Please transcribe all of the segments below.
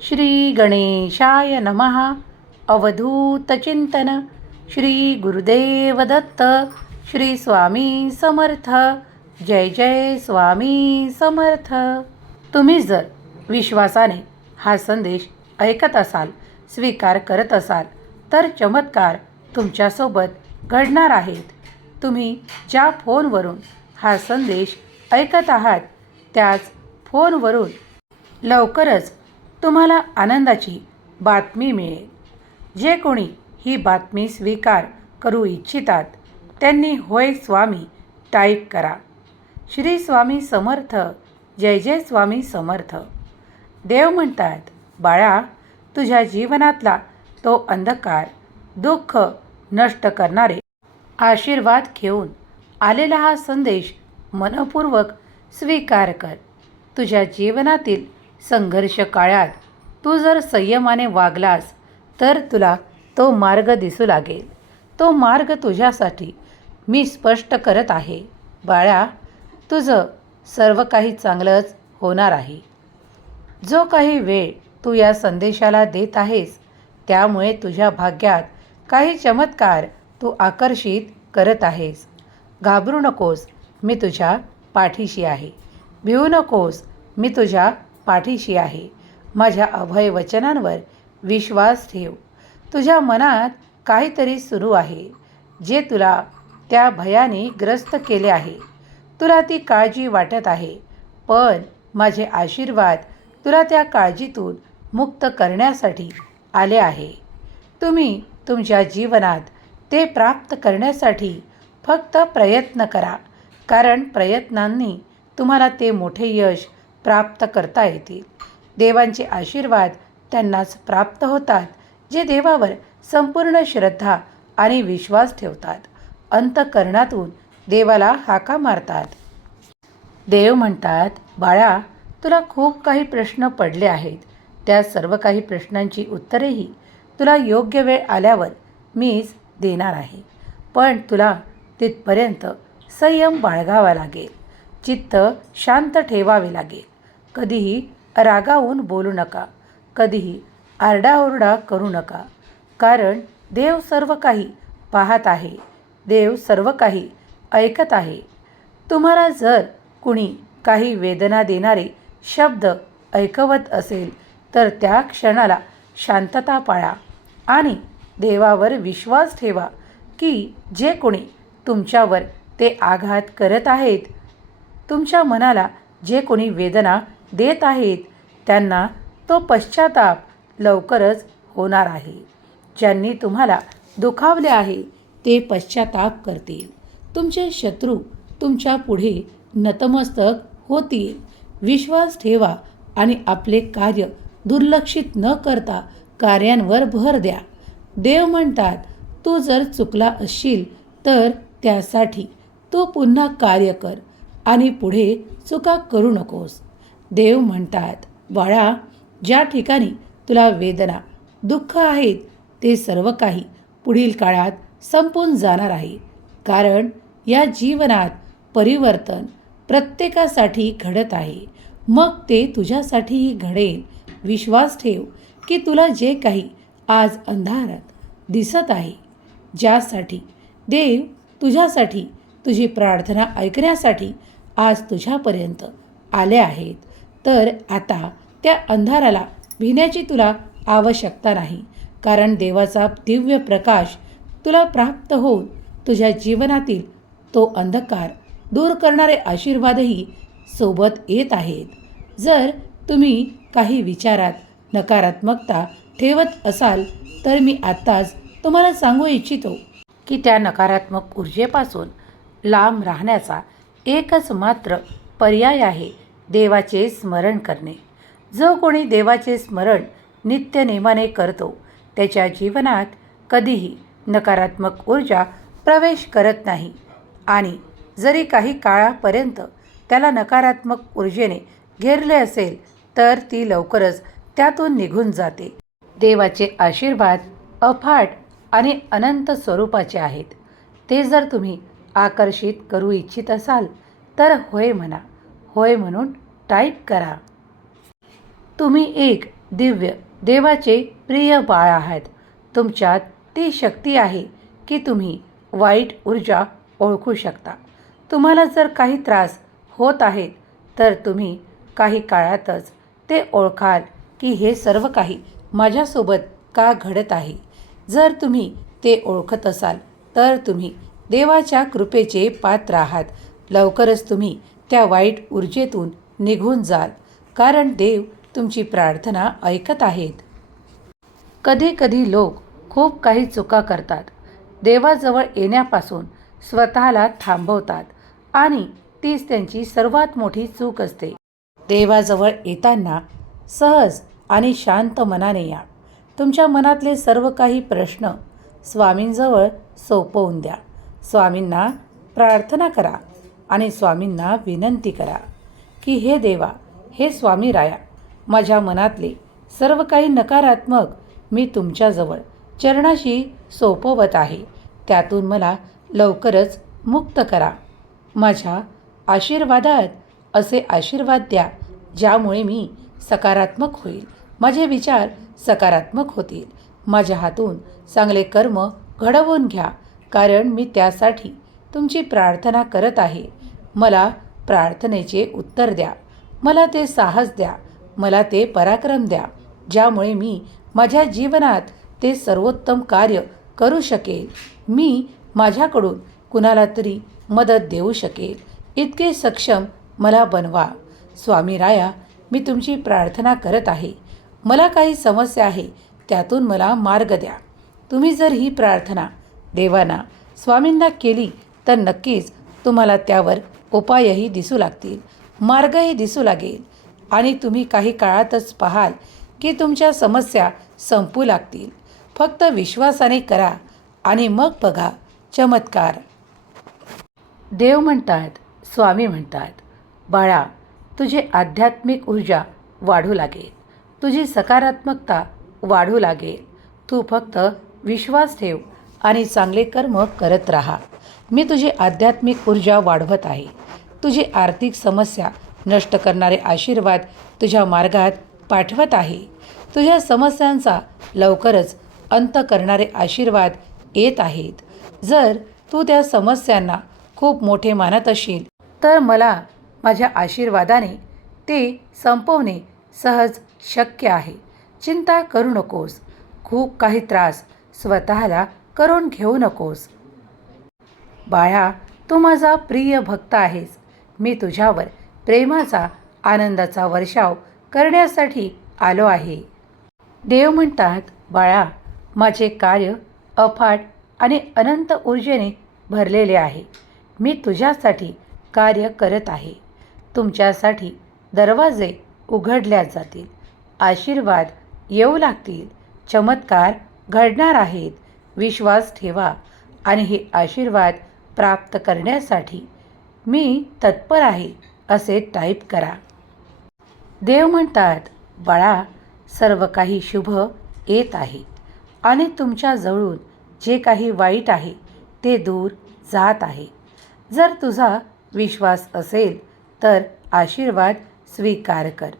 श्री गणेशाय नमः अवधूतचिंतन श्री गुरुदेव दत्त। श्री स्वामी समर्थ। जय जय स्वामी समर्थ। तुम्ही जर विश्वासाने हा संदेश ऐकत असाल स्वीकार करत असाल तर चमत्कार तुमच्यासोबत घडणार आहेत. तुम्ही ज्या फोनवरून हा संदेश ऐकत आहात त्याच फोनवरून लवकरच तुम्हाला आनंदाची बातमी मिळेल. जे कोणी ही बातमी स्वीकार करू इच्छितात त्यांनी होय स्वामी टाईप करा. श्री स्वामी समर्थ जय जय स्वामी समर्थ. देव म्हणतात बाळा तुझ्या जीवनातला तो अंधकार दुःख नष्ट करणारे आशीर्वाद घेऊन आलेला हा संदेश मनपूर्वक स्वीकार कर. तुझ्या जीवनातील संघर्ष काळात तू जर संयमाने वागलास तर तुला तो मार्ग दिसू लागेल. तो मार्ग तुझ्यासाठी मी स्पष्ट करत आहे. बाळा तुझं सर्व काही चांगलंच होणार आहे. जो काही वेळ तू या संदेशाला देत आहेस त्यामुळे तुझ्या भाग्यात काही चमत्कार तू आकर्षित करत आहेस. घाबरू नकोस मी तुझ्या पाठीशी आहे. भिवू नकोस मी तुझ्या पाठीशी आहे. माझ्या अभय वचनांवर विश्वास ठेव. तुझ्या मनात काहीतरी सुरू आहे. जे तुला त्या भयाने ग्रस्त केले आहे. तुला ती काळजी वाटत आहे. पण माझे आशीर्वाद तुला त्या काळजीतून मुक्त करण्यासाठी आले आहे. तुम्ही तुमच्या जीवनात ते प्राप्त करण्यासाठी फक्त प्रयत्न करा. कारण प्रयत्नांनी तुम्हाला ते मोठे यश प्राप्त करता येतील. देवांचे आशीर्वाद त्यांनाच प्राप्त होतात जे देवावर संपूर्ण श्रद्धा आणि विश्वास ठेवतात. अंतकरणातून देवाला हाका मारतात. देव म्हणतात बाळा तुला खूप काही प्रश्न पडले आहेत. त्या सर्व काही प्रश्नांची उत्तरेही तुला योग्य वेळ आल्यावर मीच देणार आहे. पण तुला तिथपर्यंत संयम बाळगावा लागेल. चित्त शांत ठेवावे लागेल. कधीही रागावून बोलू नका. कधीही आरडाओरडा करू नका. कारण देव सर्व काही पाहत आहे. देव सर्व काही ऐकत आहे. तुम्हाला जर कुणी काही वेदना देणारे शब्द ऐकवत असेल तर त्या क्षणाला शांतता पाळा आणि देवावर विश्वास ठेवा की जे कोणी तुमच्यावर ते आघात करत आहेत तुमच्या मनाला जे कोणी वेदना देत आहेत त्यांना तो पश्चाताप लवकरच होणार आहे. ज्यांनी तुम्हाला दुखावले आहे ते पश्चाताप करतील. तुमचे शत्रू तुमच्यापुढे नतमस्तक होतील. विश्वास ठेवा आणि आपले कार्य दुर्लक्षित न करता कार्यांवर भर द्या. देव म्हणतात तू जर चुकला असशील तर त्यासाठी तू पुन्हा कार्य कर आणि पुढे चुका करू नकोस. देव म्हणतात बाळा ज्या ठिकाणी तुला वेदना दुःख आहेत ते सर्व काही पुढील काळात संपून जाणार आहे. कारण या जीवनात परिवर्तन प्रत्येकासाठी घडत आहे. मग ते तुझ्यासाठीही घडेल. विश्वास ठेव की तुला जे काही आज अंधारात दिसत आहे ज्यासाठी देव तुझ्यासाठी तुझी प्रार्थना ऐकण्यासाठी आज तुझ्यापर्यंत आले आहेत. तर आता त्या अंधाराला भिण्याची तुला आवश्यकता नाही. कारण देवाचा दिव्य प्रकाश तुला प्राप्त होऊन तुझ्या जीवनातील तो अंधकार दूर करणारे आशीर्वादही सोबत येत आहेत. जर तुम्ही काही विचारात नकारात्मकता ठेवत असाल तर मी आत्ताच तुम्हाला सांगू इच्छितो की त्या नकारात्मक ऊर्जेपासून लांब राहण्याचा एकच मात्र पर्याय आहे देवाचे स्मरण करणे. जो कोणी देवाचे स्मरण नित्यनेमाने करतो त्याच्या जीवनात कधीही नकारात्मक ऊर्जा प्रवेश करत नाही. आणि जरी काही काळापर्यंत त्याला नकारात्मक ऊर्जेने घेरले असेल तर ती लवकरच त्यातून निघून जाते. देवाचे आशीर्वाद अफाट आणि अनंत स्वरूपाचे आहेत. ते जर तुम्ही आकर्षित करू इच्छित असाल तर होय म्हणा. होय म्हणून टाईप करा. तुम्ही एक दिव्य देवाचे प्रिय बाळ आहात. तुमच्यात ती शक्ती आहे की तुम्ही वाईट ऊर्जा ओळखू शकता. तुम्हाला जर काही त्रास होत आहेत तर तुम्ही काही काळातच ते ओळखाल की हे सर्व काही माझ्यासोबत का घडत आहे. जर तुम्ही ते ओळखत असाल तर तुम्ही देवाच्या कृपेचे पात्र आहात. लवकरच तुम्ही त्या वाईट ऊर्जेतून निघून जाल. कारण देव तुमची प्रार्थना ऐकत आहेत. कधी कधी लोक खूप काही चुका करतात. देवाजवळ येण्यापासून स्वतःला थांबवतात आणि तीच त्यांची सर्वात मोठी चूक असते. देवाजवळ येताना सहज आणि शांत मनाने या. तुमच्या मनातले सर्व काही प्रश्न स्वामींजवळ सोपवून द्या. स्वामींना प्रार्थना करा. आणि स्वामींना विनंती करा की हे देवा हे स्वामी राया माझ्या मनातले सर्व काही नकारात्मक मी तुमच्याजवळ चरणाशी सोपवत आहे. त्यातून मला लवकरच मुक्त करा. माझ्या आशीर्वादात असे आशीर्वाद द्या ज्यामुळे मी सकारात्मक होईल. माझे विचार सकारात्मक होतील. माझ्या हातून चांगले कर्म घडवून घ्या कारण मी त्यासाठी तुमची प्रार्थना करत आहे. मला प्रार्थनेचे उत्तर द्या. मला ते साहस द्या. मला ते पराक्रम द्या. ज्यामुळे मी माझ्या जीवनात ते सर्वोत्तम कार्य करू शकेल. मी माझ्याकडून कुणाला तरी मदत देऊ शकेल. इतके सक्षम मला बनवा. स्वामी राया मी तुमची प्रार्थना करत आहे. मला काही समस्या आहे त्यातून मला मार्ग द्या. तुम्ही जर ही प्रार्थना देवांना स्वामींना केली तर नक्कीच तुम्हाला त्यावर उपायही दिसू लागतील मार्गही दिसू लागेल. आणि तुम्ही काही काळातच पाहाल की तुमच्या समस्या संपू लागतील. फक्त विश्वासाने करा आणि मग बघा. चमत्कार. देव म्हणतात स्वामी म्हणतात बाळा तुझी आध्यात्मिक ऊर्जा वाढू लागेल. तुझी सकारात्मकता वाढू लागेल. तू फक्त विश्वास ठेव आणि चांगले कर्म करत राहा. मी तुझी आध्यात्मिक ऊर्जा वाढवत आहे. तुझी आर्थिक समस्या नष्ट करणारे आशीर्वाद तुझ्या मार्गात पाठवत आहे. तुझ्या समस्यांचा लवकरच अंत करणारे आशीर्वाद येत आहेत. जर तू त्या समस्यांना खूप मोठे मानत असशील तर मला माझ्या आशीर्वादाने ते संपवणे सहज शक्य आहे. चिंता करू नकोस. खूप काही त्रास स्वतःला करून घेऊ नकोस. बाळा तू माझा प्रिय भक्त आहेस. मी तुझ्यावर प्रेमाचा आनंदाचा वर्षाव करण्यासाठी आलो आहे. देव म्हणतात बाळा माझे कार्य अफाट आणि अनंत ऊर्जेने भरलेले आहे. मी तुझ्यासाठी कार्य करत आहे. तुमच्यासाठी दरवाजे उघडल्या जातील. आशीर्वाद येऊ लागतील. चमत्कार घडणार आहेत. विश्वास ठेवा आणि हे आशीर्वाद प्राप्त करण्यासाठी मी तत्पर आहे असे टाईप करा. देव म्हणतात बाळा सर्व काही शुभ येत आहे आणि तुमच्याजवळून जे काही वाईट आहे ते दूर जात आहे. जर तुझा विश्वास असेल तर आशीर्वाद स्वीकार कर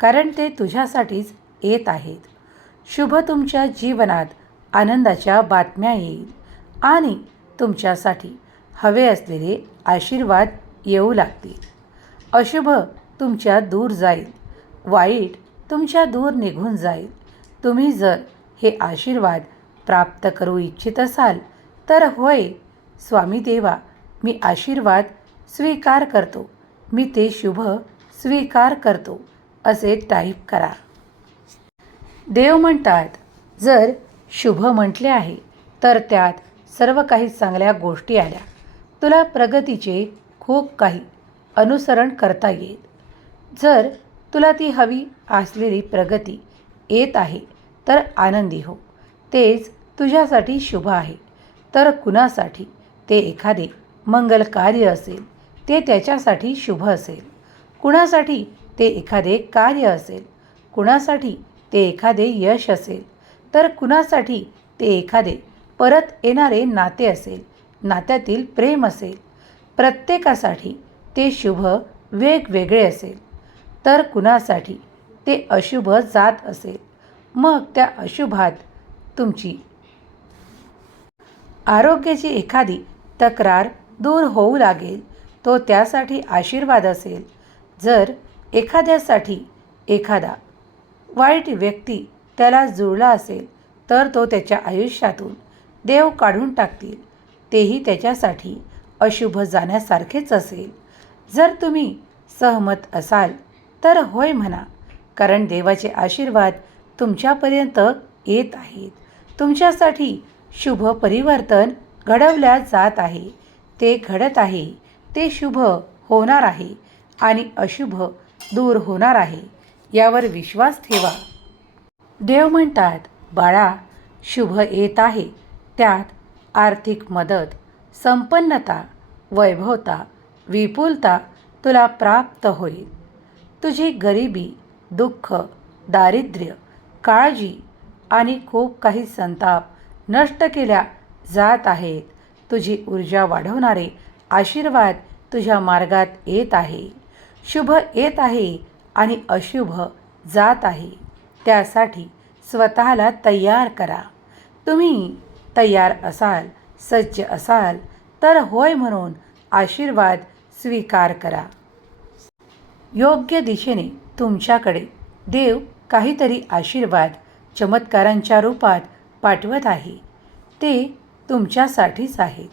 कारण ते तुझ्यासाठीच येत आहेत. शुभ तुमच्या जीवनात आनंदाच्या बातम्या येईल आणि तुमच्यासाठी हवे असलेले आशीर्वाद येऊ लागतील. अशुभ तुमच्या दूर जाईल. वाईट तुमच्या दूर निघून जाईल. तुम्ही जर हे आशीर्वाद प्राप्त करू इच्छित असाल तर होय स्वामी देवा मी आशीर्वाद स्वीकार करतो. मी ते शुभ स्वीकार करतो असे टाईप करा. देव म्हणतात जर शुभ म्हटले आहे तर त्यात सर्व काही चांगल्या गोष्टी आल्या. तुला प्रगतीचे खूप काही अनुसरण करता येईल. जर तुला ती हवी असलेली प्रगती येत आहे तर आनंदी हो. तेच तुझ्यासाठी शुभ आहे. तर कुणासाठी? ते एखादे मंगल कार्य असेल ते त्याच्यासाठी शुभ असेल. कुणासाठी? ते एखादे कार्य असेल. कुणासाठी? ते एखादे यश असेल. तर कुणासाठी? ते एखादे परत येणारे नाते असेल. नात्यातील प्रेम असेल प्रत्येकासाठी ते शुभ वेगवेगळे असेल. तर कुणासाठी ते अशुभ जात असेल मग त्या अशुभात तुमची आरोग्याची एखादी तक्रार दूर होऊ लागेल तो त्यासाठी आशीर्वाद असेल. जर एखाद्यासाठी एखादा वाईट व्यक्ती त्याला जुळला असेल तर तो त्याच्या आयुष्यातून देव काढून टाकतील. तेही त्याच्यासाठी अशुभ जाण्यासारखेच असेल. जर तुम्ही सहमत असाल तर होय म्हणा कारण देवाचे आशीर्वाद तुमच्यापर्यंत येत आहेत. तुमच्यासाठी शुभ परिवर्तन घडवल्या जात आहे. ते घडत आहे ते शुभ होणार आहे आणि अशुभ दूर होणार आहे यावर विश्वास ठेवा. देव म्हणतात बाळा शुभ येत आहे. त्यात आर्थिक मदत संपन्नता वैभवता विपुलता तुला प्राप्त होईल. तुझी गरिबी दुःख दारिद्र्य काळजी आणि खूप काही संताप नष्ट केल्या जात आहेत. तुझी ऊर्जा वाढवणारे आशीर्वाद तुझ्या मार्गात येत आहे. शुभ येत आहे आणि अशुभ जात आहे. त्यासाठी स्वतःला तयार करा. तुम्ही तयार असाल सज्ज असाल तर होय म्हणून आशीर्वाद स्वीकार करा. योग्य दिशेने तुमच्याकडे देव काहीतरी आशीर्वाद चमत्कारांच्या रूपात पाठवत आहे. ते तुमच्यासाठीच आहेत.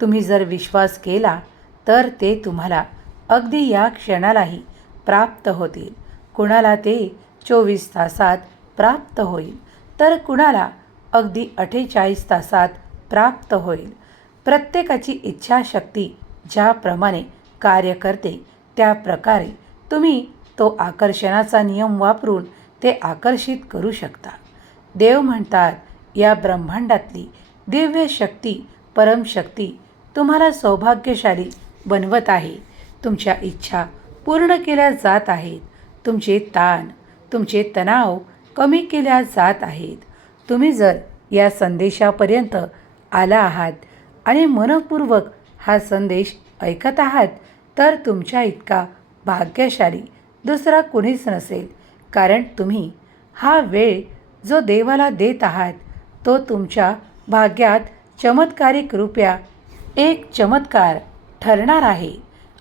तुम्ही जर विश्वास केला तर ते तुम्हाला अगदी या क्षणालाही प्राप्त होतील. कुणाला ते चोवीस तासात प्राप्त होईल तर कुणाला अगदी अठ्ठेचाळीस तासात प्राप्त होईल. प्रत्येकाची इच्छाशक्ती ज्याप्रमाणे कार्य करते त्या प्रकारे तुम्ही तो आकर्षणाचा नियम वापरून ते आकर्षित करू शकता. देव म्हणतात या ब्रह्मांडातली दिव्य शक्ती परमशक्ती तुम्हाला सौभाग्यशाली बनवत आहे. तुमच्या इच्छा पूर्ण केल्या जात आहेत. तुमचे ताण तुमचे तणाव कमी केल्या जात आहेत. तुम्ही जर या संदेशापर्यंत आला आहात आणि मनपूर्वक हा संदेश ऐकत आहात तर तुमच्या इतका भाग्यशाली दुसरा कुणीच नसेल. कारण तुम्ही हा वेळ जो देवाला देत आहात तो तुमच्या भाग्यात चमत्कारिक रूप्या एक चमत्कार ठरणार आहे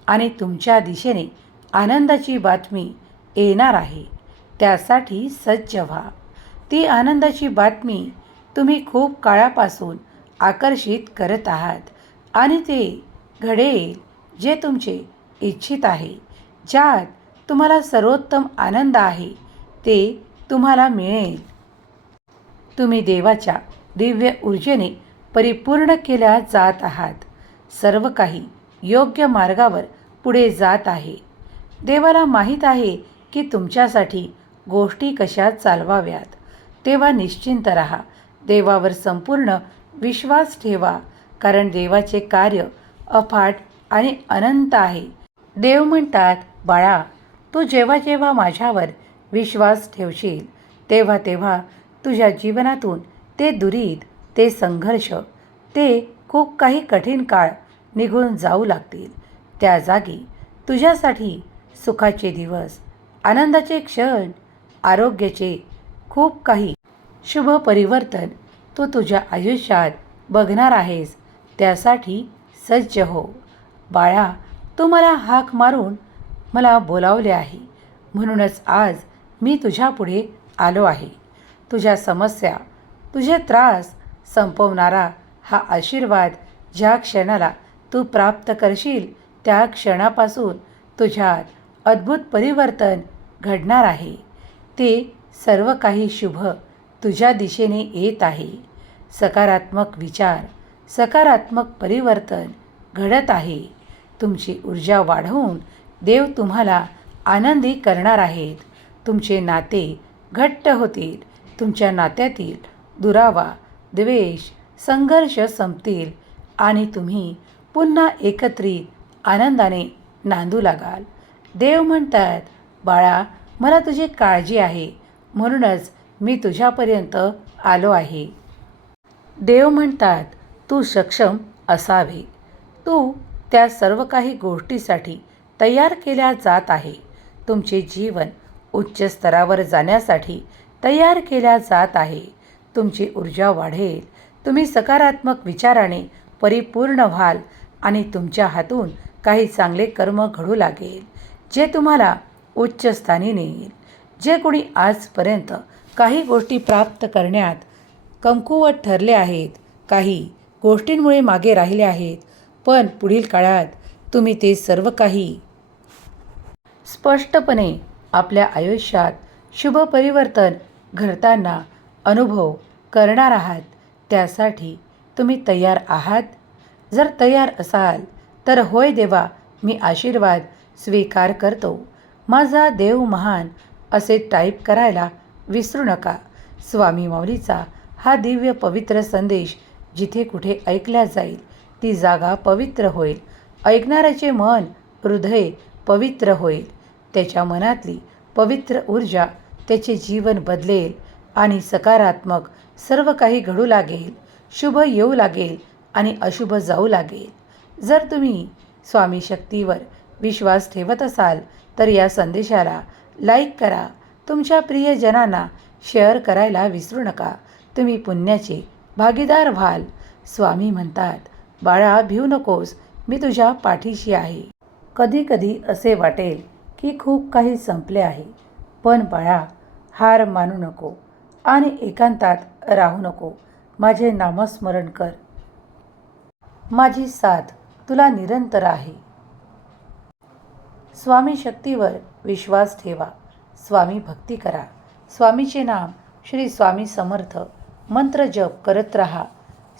आणि तुमच्या दिशेने आनंदाची बातमी येणार आहे. त्यासाठी सज्ज व्हा. ती आनंदाची बातमी तुम्ही खूप काळापासून आकर्षित करत आहात. आणि ते घडेल जे तुमचे इच्छित आहे ज्यात तुम्हाला सर्वोत्तम आनंद आहे ते तुम्हाला मिळेल. तुम्ही देवाच्या दिव्य ऊर्जेने परिपूर्ण केल्या जात आहात. सर्व काही योग्य मार्गावर पुढे जात आहे. देवाला माहीत आहे की तुमच्यासाठी गोष्टी कशा चालवाव्यात. तेव्हा निश्चिंत राहा. देवावर संपूर्ण विश्वास ठेवा कारण देवाचे कार्य अफाट आणि अनंत आहे. देव म्हणतात बाळा तू जेव्हा जेव्हा माझ्यावर विश्वास ठेवशील तेव्हा तेव्हा तुझ्या जीवनातून ते दुरीत ते संघर्ष ते खूप काही कठीण काळ निघून जाऊ लागतील. त्या जागी तुझ्यासाठी सुखाचे दिवस आनंदाचे क्षण आरोग्याचे खूप काही. शुभ परिवर्तन. तू तुझ्या आयुष्यात बघणार आहेस. त्यासाठी सज्ज हो. बाळा तू मला हाक मारून मला बोलावले आहे. म्हणूनच आज मी तुझ्यापुढे आलो आहे. तुझ्या समस्या तुझे त्रास संपवणारा हा आशीर्वाद ज्या क्षणाला तू प्राप्त करशील त्या क्षणापासून तुझ्यात अद्भुत परिवर्तन घडणार आहे. ते सर्व काही शुभ तुझ्या दिशेने येत आहे. सकारात्मक विचार सकारात्मक परिवर्तन घडत आहे. तुमची ऊर्जा वाढवून देव तुम्हाला आनंदी करणार आहेत. तुमचे नाते घट्ट होतील. तुमच्या नात्यातील दुरावा द्वेष संघर्ष संपतील आणि तुम्ही पुन्हा एकत्रित आनंदाने नांदू लागाल. देव म्हणतात बाळा मला तुझी काळजी आहे. म्हणूनच मी तुझ्यापर्यंत आलो आहे. देव म्हणतात तू सक्षम असावे. तू त्या सर्व काही गोष्टीसाठी तयार केल्या जात आहे. तुमचे जीवन उच्च स्तरावर जाण्यासाठी तयार केल्या जात आहे. तुमची ऊर्जा वाढेल. तुम्ही सकारात्मक विचाराने परिपूर्ण व्हाल आणि तुमच्या हातून काही चांगले कर्म घडू लागेल जे तुम्हाला उच्च स्थानी नेईल. जे कोणी आजपर्यंत काही गोष्टी प्राप्त करण्यात कमकुवत ठरले आहेत काही गोष्टींमुळे मागे राहिले आहेत पण पुढील काळात तुम्ही ते सर्व काही स्पष्टपणे आपल्या आयुष्यात शुभ परिवर्तन घडताना अनुभव करणार आहात त्यासाठी तुम्ही तयार आहात? जर तयार असाल तर होय देवा मी आशीर्वाद स्वीकार करतो. माझा देव महान असे टाईप करायला विसरू नका. स्वामी माऊलीचा हा दिव्य पवित्र संदेश जिथे कुठे ऐकला जाईल ती जागा पवित्र होईल. ऐकणाऱ्याचे मन हृदय पवित्र होईल. त्याच्या मनातली पवित्र ऊर्जा त्याचे जीवन बदलेल आणि सकारात्मक सर्व काही घडू लागेल. शुभ येऊ लागेल आणि अशुभ जाऊ लागेल. जर तुम्ही स्वामी शक्तीवर विश्वास ठेवत असाल तर या संदेशाला लाईक करा. तुमच्या प्रियजनांना शेअर करायला विसरू नका. तुम्ही पुण्याचे भागीदार व्हाल. स्वामी म्हणतात बाळा भिवू नकोस. मी तुझ्या पाठीशी आहे. कधी कधी असे वाटेल की खूप काही संपले आहे. पण बाळा हार मानू नको आणि एकांतात राहू नको. माझे नामस्मरण कर. माझी साथ तुला निरंतर आहे. स्वामी शक्तीवर विश्वास ठेवा. स्वामी भक्ती करा. स्वामीचे नाम श्री स्वामी समर्थ. मंत्र जप करत राहा.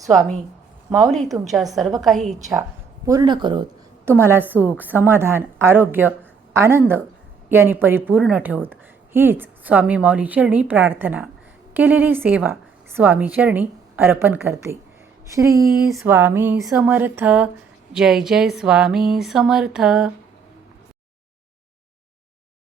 स्वामी माऊली तुमच्या सर्व काही इच्छा पूर्ण करोत. तुम्हाला सुख समाधान आरोग्य आनंद यांनी परिपूर्ण ठेवत. हीच स्वामी माऊली चरणी प्रार्थना. केलेली सेवा स्वामी चरणी अर्पण करते. श्री स्वामी समर्थ. जय जय स्वामी समर्थ.